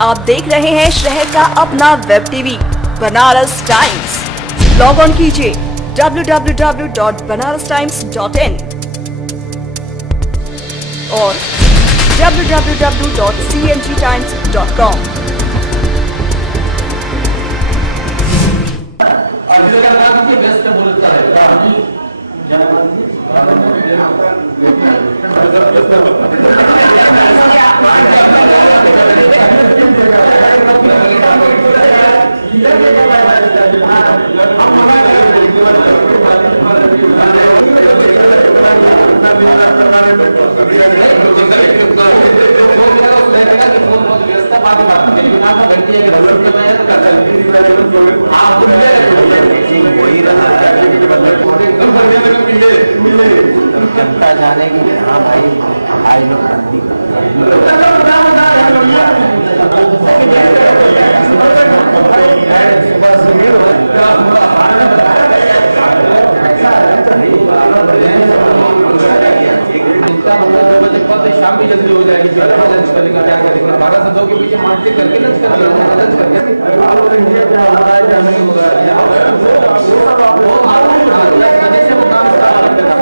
आप देख रहे हैं शहर का अपना web TV Banaras times. Log on कीजिए www.banarastimes.in और www.cngtimes.com। व्यस्त बोलता है हम मना बाद में बात लेकिन आप गलती है कि मतलब कर रहे हैं तो आपको मिलेगा वही रहा है मिले जनता जाने की हाँ भाई आज लोग मतलब 2 बजे के बाद तो शाम भी जल्दी हो जाएगी, फिर लंच करेंगे क्या करेंगे 12 से 2 के बीच मार्केट करके लंच कर दिया जाएगा। लंच करके क्या हो रहा है क्या नहीं हो रहा है वो 10 बजे से वो काम स्टार्ट कर देगा,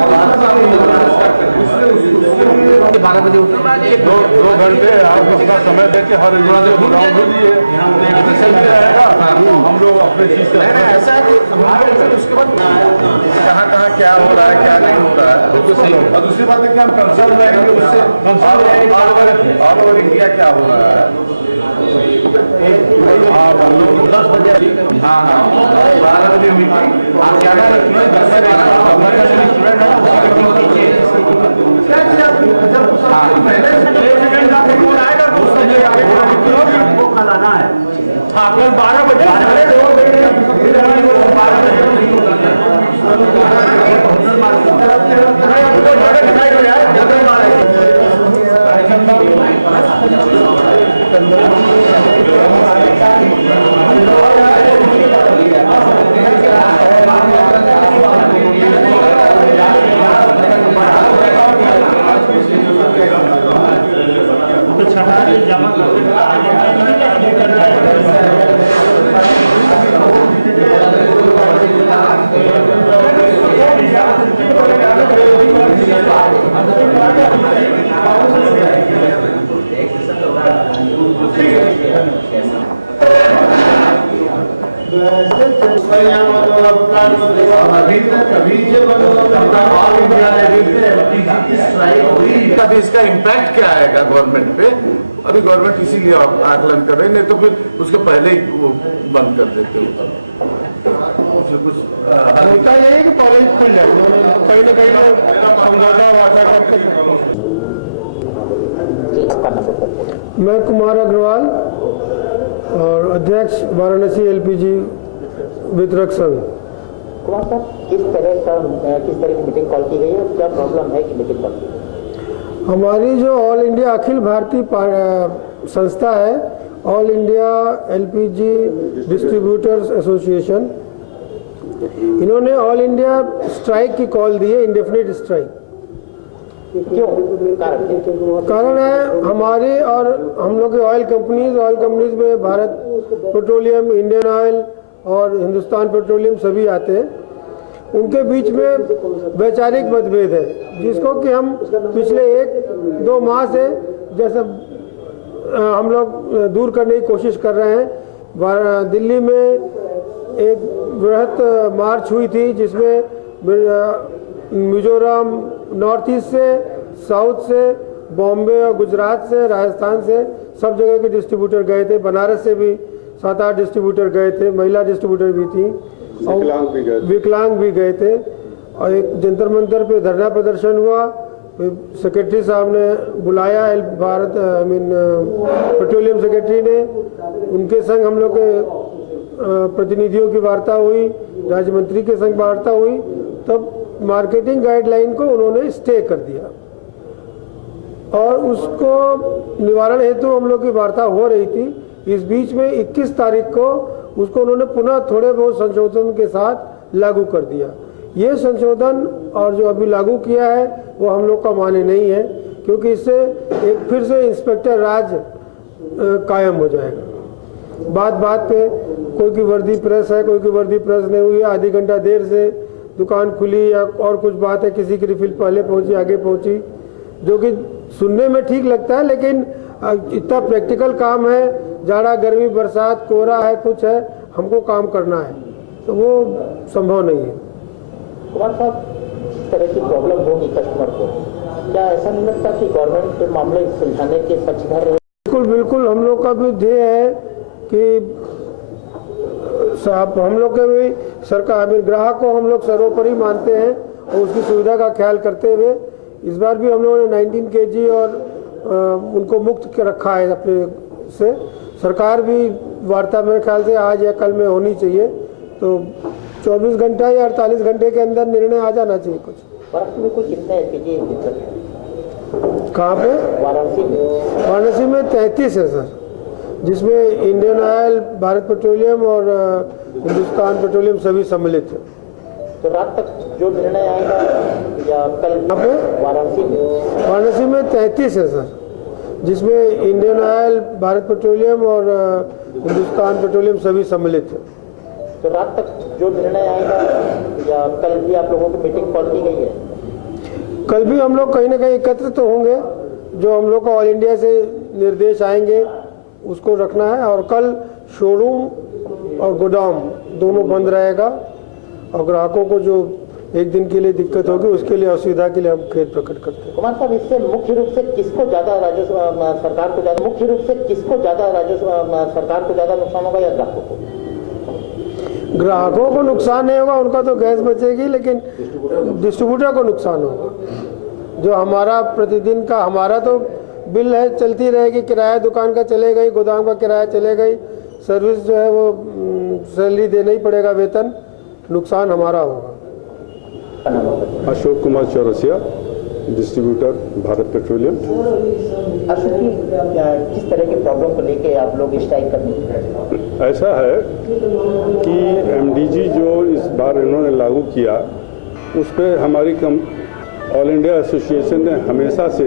12 बजे उठना है। 2 घंटे आप अपना समय देके हर थोड़ा सा रहेगा। हम लोग अपने चीज से ऐसा है कि उसके बाद कहाँ क्या हो रहा है क्या नहीं हो रहा है बिल्कुल सही। और दूसरी बात है कि हम कंसर्न रहेंगे उससे ऑल ओवर इंडिया क्या हो रहा है। 10 बजे हाँ 12 बजे मीटिंग आप ज़्यादा रखिए 10 से 12 स्टूडेंट है उसकी मीटिंग कीजिए। फोन आएगा तो वो कल आना है। हाँ कल 12 बजे अभी इसका इम्पैक्ट क्या आएगा गवर्नमेंट पे, अभी गवर्नमेंट इसीलिए आकलन कर रहे, नहीं तो फिर उसके पहले ही वो बंद कर देते कुछ होता यही है कि पहले ही खुल जाए कहीं ना कहीं समझौता वार्ता करके। मैं कुमार अग्रवाल और अध्यक्ष वाराणसी एलपीजी वितरक संघ। कुमार साहब किस तरह की मीटिंग कॉल की गई है, क्या प्रॉब्लम है कि मीटिंग कॉल की? हमारी जो ऑल इंडिया अखिल भारतीय संस्था है, all India LPG distributors association, इन्होंने ऑल इंडिया स्ट्राइक की कॉल दी है, इंडेफिनिट स्ट्राइक। क्यों? कारण है हमारे और हम लोग के ऑयल कंपनीज में भारत पेट्रोलियम, इंडियन ऑयल और हिंदुस्तान पेट्रोलियम सभी आते हैं। उनके बीच में वैचारिक मतभेद है, जिसको कि हम पिछले 1-2 माह से जैसे हम लोग दूर करने की कोशिश कर रहे हैं। दिल्ली में एक बृहत मार्च हुई थी जिसमें मिजोरम, नॉर्थ ईस्ट से, साउथ से, बॉम्बे और गुजरात से, राजस्थान से सब जगह के डिस्ट्रीब्यूटर गए थे। बनारस से भी 7-8 डिस्ट्रीब्यूटर गए थे, महिला डिस्ट्रीब्यूटर भी थी और विकलांग भी गए थे। और एक जंतर मंतर पे धरना प्रदर्शन हुआ, फिर सेक्रेटरी साहब ने बुलाया, पेट्रोलियम सेक्रेटरी ने, उनके संग हम लोग के प्रतिनिधियों की वार्ता हुई, राज्य मंत्री के संग वार्ता हुई, तब मार्केटिंग गाइडलाइन को उन्होंने स्टे कर दिया और उसको निवारण हेतु हम लोग की वार्ता हो रही थी। इस बीच में 21 तारीख को उसको उन्होंने पुनः थोड़े बहुत संशोधन के साथ लागू कर दिया। ये संशोधन और जो अभी लागू किया है वो हम लोग का मान्य नहीं है, क्योंकि इससे एक फिर से इंस्पेक्टर राज कायम हो जाएगा। बात बात पे कोई की वर्दी प्रेस है, कोई की वर्दी प्रेस नहीं हुई है, आधी घंटा देर से दुकान खुली या और कुछ बात है, किसी की रिफिल पहले पहुंची आगे पहुंची, जो कि सुनने में ठीक लगता है, लेकिन इतना प्रैक्टिकल काम है, जाड़ा गर्मी बरसात कोहरा है कुछ है, हमको काम करना है, तो वो संभव नहीं है। कुमार साहब, इस तरह की प्रॉब्लम होगी कस्टमर को, क्या ऐसा नहीं लगता कि गवर्नमेंट के मामले सुलझाने के पक्षधर है? बिल्कुल बिल्कुल, हम लोग का भी ध्येय है कि हम लोग के भी सरकार ग्राहक को हम लोग सर्वोपरि मानते हैं और उसकी सुविधा का ख्याल करते हुए इस बार भी हम लोगों ने 19 kg और उनको मुक्त रखा है अपने से। सरकार भी वार्ता मेरे ख्याल से आज या कल में होनी चाहिए, तो 24 घंटा या 48 घंटे के अंदर निर्णय आ जाना चाहिए। कुछ वाराणसी में कुल कितना एलपीजी दिक्कत है? कहाँ पे? वाराणसी में 33 है सर, जिसमें इंडियन ऑयल, भारत पेट्रोलियम और हिंदुस्तान पेट्रोलियम सभी सम्मिलित है। तो रात तक जो निर्णय आएगा या कल? वाराणसी में 33 है सर, जिसमें इंडियन ऑयल, भारत पेट्रोलियम और हिंदुस्तान पेट्रोलियम सभी सम्मिलित है। तो रात तक जो निर्णय आएगा या कल भी आप लोगों की मीटिंग कॉल की गई है? कल भी हम लोग कहीं ना कहीं एकत्र तो होंगे, जो हम लोग को ऑल इंडिया से निर्देश आएंगे उसको रखना है, और कल शोरूम और गोदाम दोनों बंद रहेगा, और ग्राहकों को जो एक दिन के लिए दिक्कत होगी उसके लिए असुविधा के लिए हम खेद प्रकट करते हैं। कुमार साहब, इससे मुख्य रूप से किसको ज्यादा राजस्व सरकार को ज्यादा नुकसान होगा या ग्राहकों को? ग्राहकों को नुकसान नहीं होगा, उनका तो गैस बचेगी, लेकिन डिस्ट्रीब्यूटर को नुकसान होगा। जो हमारा प्रतिदिन का हमारा तो बिल है, चलती रहेगी, किराया दुकान का चलेगा ही, गोदाम का किराया चलेगा ही, सर्विस जो है वो सैलरी देना ही पड़ेगा, वेतन, नुकसान हमारा होगा। अशोक कुमार चौरसिया, डिस्ट्रीब्यूटर, भारत पेट्रोलियम। अशोक जी, किस तरह के प्रॉब्लम को लेके आप लोग स्ट्राइक करने? ऐसा है कि एमडीजी जो इस बार इन्होंने लागू किया, उस पर हमारी ऑल इंडिया एसोसिएशन ने हमेशा से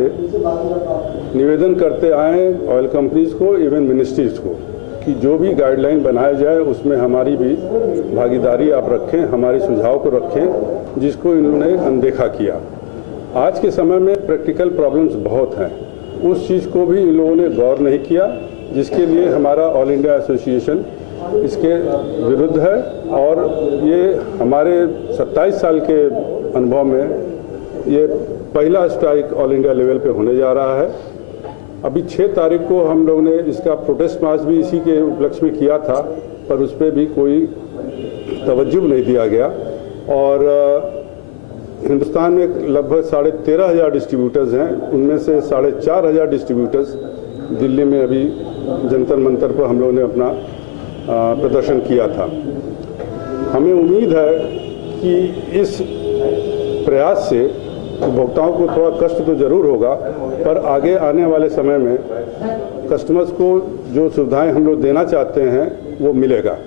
निवेदन करते आए ऑयल कंपनीज को, इवन मिनिस्ट्रीज को, कि जो भी गाइडलाइन बनाया जाए उसमें हमारी भी भागीदारी आप रखें, हमारे सुझाव को रखें, जिसको इन्होंने अनदेखा किया। आज के समय में प्रैक्टिकल प्रॉब्लम्स बहुत हैं, उस चीज़ को भी इन लोगों ने गौर नहीं किया, जिसके लिए हमारा ऑल इंडिया एसोसिएशन इसके विरुद्ध है। और ये हमारे 27 साल के अनुभव में ये पहला स्ट्राइक ऑल इंडिया लेवल पे होने जा रहा है। अभी 6 तारीख को हम लोग ने इसका प्रोटेस्ट मार्च भी इसी के उपलक्ष्य में किया था, पर उस पर भी कोई तवज्जो नहीं दिया गया। और हिंदुस्तान में लगभग 13,500 डिस्ट्रीब्यूटर्स हैं, उनमें से 4,500 डिस्ट्रीब्यूटर्स दिल्ली में अभी जंतर मंतर पर हम लोगों ने अपना प्रदर्शन किया था। हमें उम्मीद है कि इस प्रयास से उपभोक्ताओं को थोड़ा कष्ट तो जरूर होगा, पर आगे आने वाले समय में कस्टमर्स को जो सुविधाएं हम लोग देना चाहते हैं वो मिलेगा।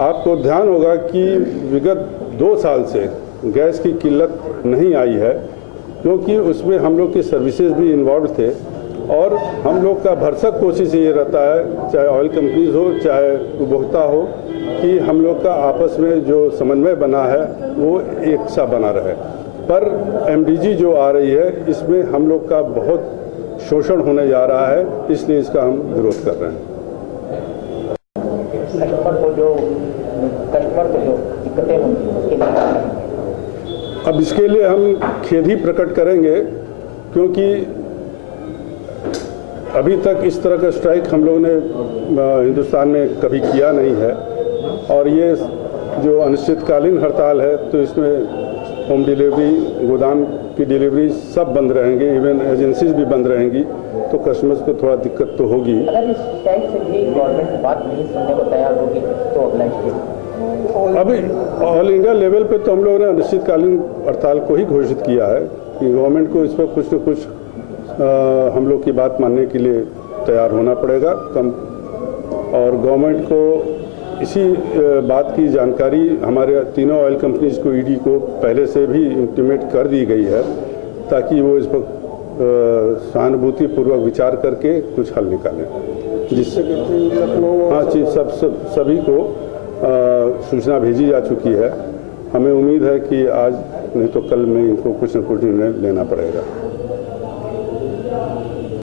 आपको ध्यान होगा कि विगत 2 साल से गैस की किल्लत नहीं आई है, क्योंकि उसमें हम लोग की सर्विसेज भी इन्वॉल्व थे, और हम लोग का भरसक कोशिश ये रहता है, चाहे ऑयल कंपनीज हो चाहे उपभोक्ता हो, कि हम लोग का आपस में जो समन्वय बना है वो एक सा बना रहे। पर एमडीजी जो आ रही है, इसमें हम लोग का बहुत शोषण होने जा रहा है, इसलिए इसका हम विरोध कर रहे हैं। कस्टमर को जो दिक्कतें होंगी उसके लिए अब इसके लिए हम खेद ही प्रकट करेंगे, क्योंकि अभी तक इस तरह का स्ट्राइक हम लोगों ने हिंदुस्तान में कभी किया नहीं है। और ये जो अनिश्चितकालीन हड़ताल है, तो इसमें होम डिलीवरी, गोदाम की डिलीवरी सब बंद रहेंगे, इवन एजेंसीज भी बंद रहेंगी, तो कस्टमर्स को थोड़ा दिक्कत तो होगी। अगर इस स्ट्राइक से भी गवर्नमेंट बात नहीं सुनने को तैयार होगी तो अगला स्टेप? अभी ऑल इंडिया लेवल पे तो हम लोगों ने अनिश्चितकालीन हड़ताल को ही घोषित किया है कि गवर्नमेंट को इस पर कुछ न कुछ हम लोग की बात मानने के लिए तैयार होना पड़ेगा। और गवर्नमेंट को इसी बात की जानकारी हमारे तीनों ऑयल कंपनीज को, ईडी को पहले से भी इंटीमेट कर दी गई है, ताकि वो इस पर सहानुभूतिपूर्वक विचार करके कुछ हल निकालें, जिससे हाँ चीफ सभी को सूचना भेजी जा चुकी है। हमें उम्मीद है कि आज नहीं तो कल में इनको कुछ न कुछ निर्णय लेना पड़ेगा।